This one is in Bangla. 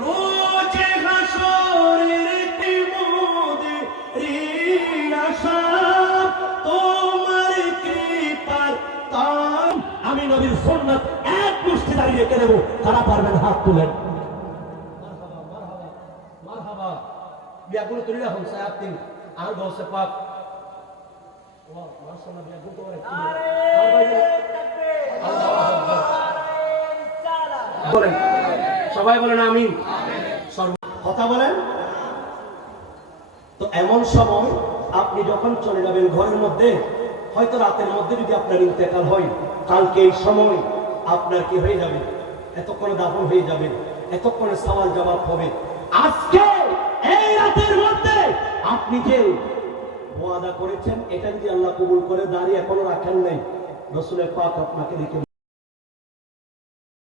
রোজে হাসরের মোদে রে আশা তোমার কৃপার আমি নবীর সুন্নাত এক মুষ্টি দাঁড়িয়ে রেখে দেবো তারা পারবেন হাত তুলেন। সাহেব তিন আর গৌসে পাক। সবাই বলেন সর্ব কথা বলেন। তো এমন সময় আপনি যখন চলে যাবেন ঘরের মধ্যে, হয়তো রাতের মধ্যে যদি আপনার ইন্তেকাল হয়, কালকে এই সময় আপনার কি হয়ে যাবে? এতক্ষণে দাফন হয়ে যাবে, এতক্ষণে সওয়াল জবাব হবে। আজকে এই রাতের মধ্যে আপনি যে ওয়াদা করেছেন, এটা যদি আল্লাহ কবুল করে দাঁড়িয়ে এখনও রাখেন নাই। রসুলের পাক আপনাকে দেখে